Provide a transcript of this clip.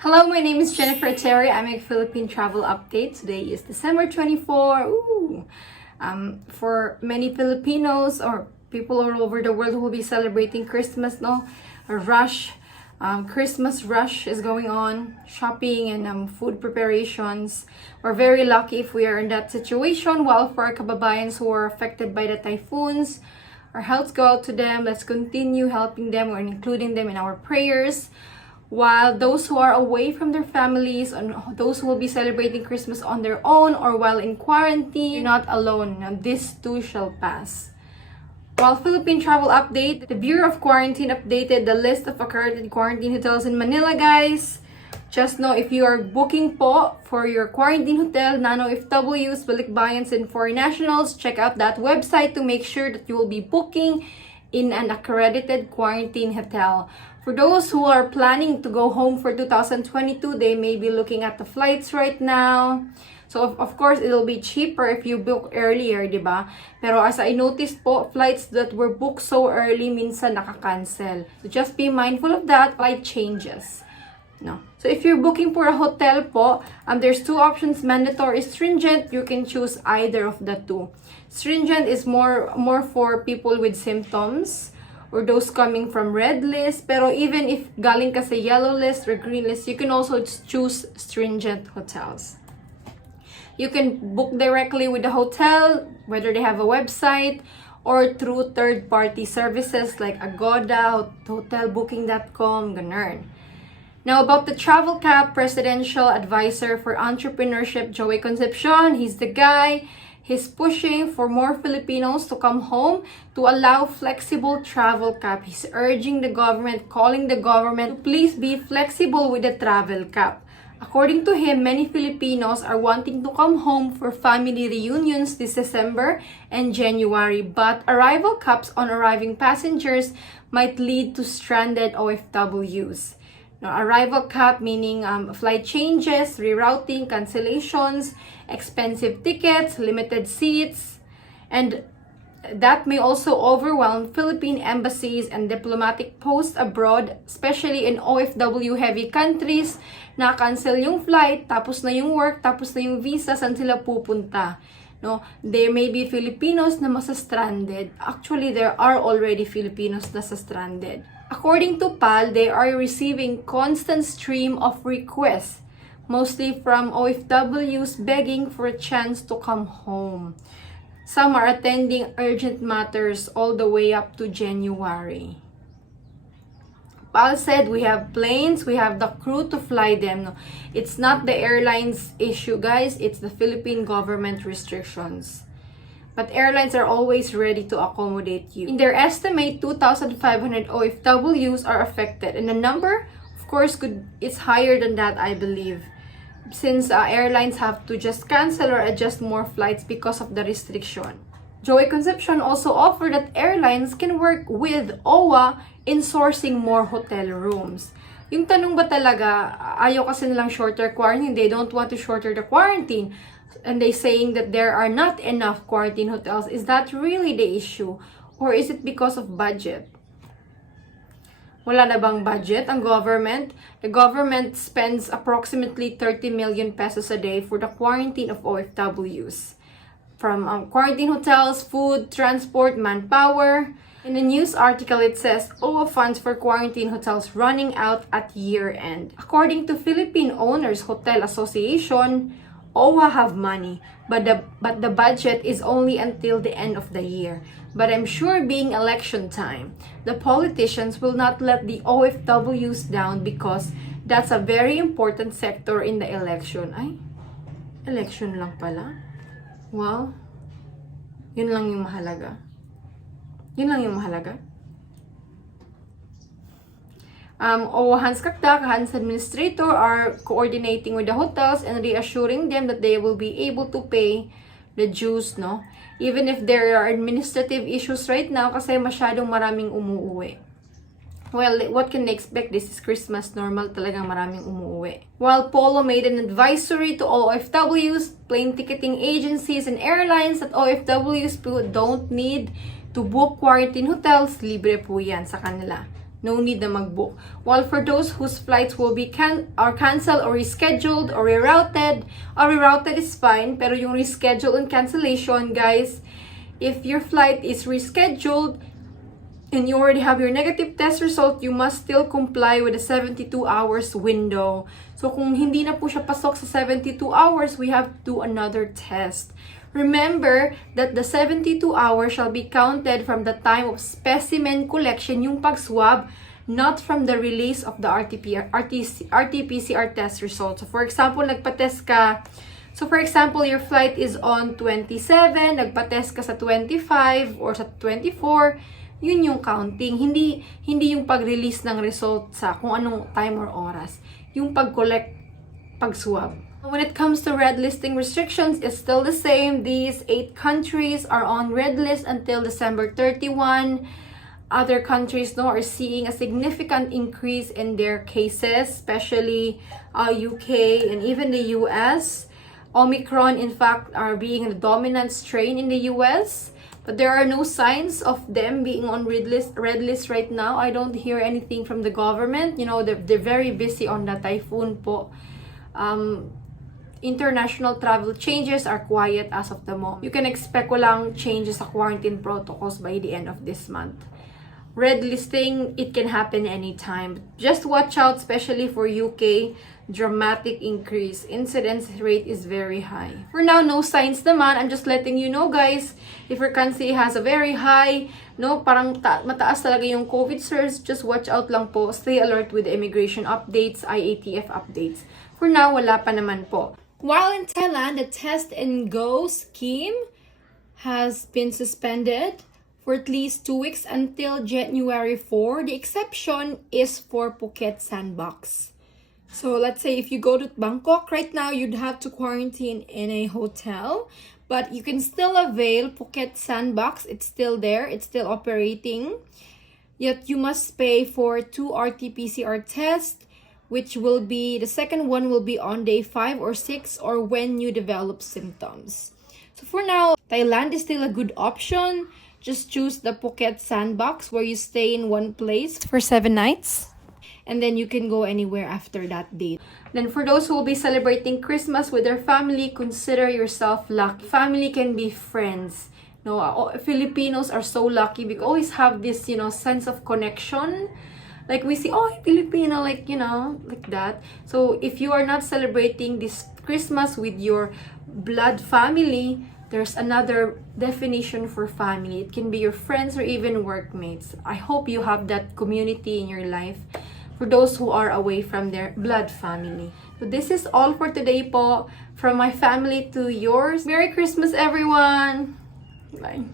Hello, my name is Jennifer Terri. I'm a Philippine Travel Update. Today is December 24. For many Filipinos or people all over the world who will be celebrating Christmas, Christmas rush is going on. Shopping and food preparations. We're very lucky if we are in that situation. While for our kababayans who are affected by the typhoons, our hearts go out to them. Let's continue helping them or including them in our prayers. While those who are away from their families and those who will be celebrating Christmas on their own or while in quarantine, you're not alone. Now, this too shall pass. While Philippine Travel Update, the Bureau of Quarantine updated the list of accredited quarantine hotels in Manila, guys. Just know if you are booking po for your quarantine hotel, non-OFWs, balikbayans, and foreign nationals, check out that website to make sure that you will be booking in an accredited quarantine hotel. For those who are planning to go home for 2022, they may be looking at the flights right now. So, of course, it'll be cheaper if you book earlier, di ba? Pero as I noticed po, flights that were booked so early, minsan nakakancel. So, just be mindful of that. Flight changes. No. So, if you're booking for a hotel po, there's two options, mandatory, stringent. You can choose either of the two. Stringent is more for people with symptoms or those coming from Redlist. Pero even if galing ka sa yellow list or green list, you can also choose stringent hotels. You can book directly with the hotel, whether they have a website or through third-party services like Agoda, hotelbooking.com, ganun. Now, about the Travel Cap Presidential Advisor for Entrepreneurship, Joey Concepcion, he's the guy. He's pushing for more Filipinos to come home to allow flexible travel cap. He's urging the government, calling the government to please be flexible with the travel cap. According to him, many Filipinos are wanting to come home for family reunions this December and January, but arrival caps on arriving passengers might lead to stranded OFWs. Now, arrival cap meaning flight changes, rerouting, cancellations, expensive tickets, limited seats, and that may also overwhelm Philippine embassies and diplomatic posts abroad, especially in OFW-heavy countries. Na-cancel yung flight, tapos na yung work, tapos na yung visa, saan sila pupunta? No, there may be Filipinos na masa-stranded. Actually, there are already Filipinos na stranded. According to PAL, they are receiving constant stream of requests, mostly from OFWs begging for a chance to come home. Some are attending urgent matters all the way up to January. PAL said we have planes, we have the crew to fly them. No, it's not the airlines issue, guys. It's the Philippine government restrictions. But airlines are always ready to accommodate you. In their estimate, 2,500 OFWs are affected. And the number, of course, it's higher than that, I believe. Since airlines have to just cancel or adjust more flights because of the restriction. Joey Concepcion also offered that airlines can work with OWA in sourcing more hotel rooms. Yung tanong ba talaga, ayaw kasi nilang shorter quarantine, they don't want to shorter the quarantine, and they saying that there are not enough quarantine hotels. Is that really the issue? Or is it because of budget? Wala na bang budget ang government? The government spends approximately 30 million pesos a day for the quarantine of OFWs. From quarantine hotels, food, transport, manpower. In a news article, it says OWA funds for quarantine hotels running out at year-end. According to Philippine Owners Hotel Association, OWA have money, but the budget is only until the end of the year. But I'm sure being election time, the politicians will not let the OFWs down because that's a very important sector in the election. Ay, election lang pala. Well, yun lang yung mahalaga. Yun lang yung mahalaga. OWA Hans Kakdak, Hans Administrator, are coordinating with the hotels and reassuring them that they will be able to pay the dues, no? Even if there are administrative issues right now kasi masyadong maraming umuuwi. Well, what can they expect? This is Christmas, normal talagang maraming umuuwi. While Polo made an advisory to all OFWs, plane ticketing agencies, and airlines that OFWs don't need to book quarantine hotels, libre po yan sa kanila. no need na mag-book. While for those whose flights will be canceled or rescheduled or rerouted is fine, pero yung reschedule and cancellation, guys, if your flight is rescheduled and you already have your negative test result, you must still comply with the 72 hours window. So kung hindi na po siya pasok sa 72 hours, we have to do another test. Remember that the 72 hours shall be counted from the time of specimen collection, yung pag-swab, not from the release of the RT-PCR test result. So for example, nagpa-test ka. So for example, your flight is on 27, nagpa-test ka sa 25 or sa 24, yun yung counting. Hindi yung pag-release ng result sa kung anong time or oras. Yung pag-collect, pag-swab. When it comes to red listing restrictions, it's still the same. These 8 countries are on red list until December 31. Other countries are seeing a significant increase in their cases, especially UK and even the US. Omicron, in fact, are being the dominant strain in the US. But there are no signs of them being on red list right now. I don't hear anything from the government. You know, they're very busy on the typhoon po. International travel changes are quiet as of the moment. You can expect walang changes sa quarantine protocols by the end of this month. Red listing, it can happen anytime. Just watch out, especially for UK. Dramatic increase. Incidence rate is very high. For now, no signs naman. I'm just letting you know, guys. If your country has a very high, parang mataas talaga yung COVID surge, just watch out lang po. Stay alert with the immigration updates, Iatf updates. For now, wala pa naman po. While in Thailand, the test and go scheme has been suspended for at least 2 weeks until January 4. The exception is for Phuket Sandbox. So let's say if you go to Bangkok right now, you'd have to quarantine in a hotel, but you can still avail Phuket Sandbox. It's still there. It's still operating. Yet you must pay for 2 RT-PCR tests, which will be, the second one will be on day 5 or 6 or when you develop symptoms. So for now, Thailand is still a good option. Just choose the Phuket Sandbox where you stay in one place for 7 nights. And then you can go anywhere after that date. Then for those who will be celebrating Christmas with their family, consider yourself lucky. Family can be friends. Filipinos are so lucky because we always have this, sense of connection. Like we see, Filipino, like that. So if you are not celebrating this Christmas with your blood family, there's another definition for family. It can be your friends or even workmates. I hope you have that community in your life for those who are away from their blood family. So this is all for today po. From my family to yours. Merry Christmas, everyone! Bye.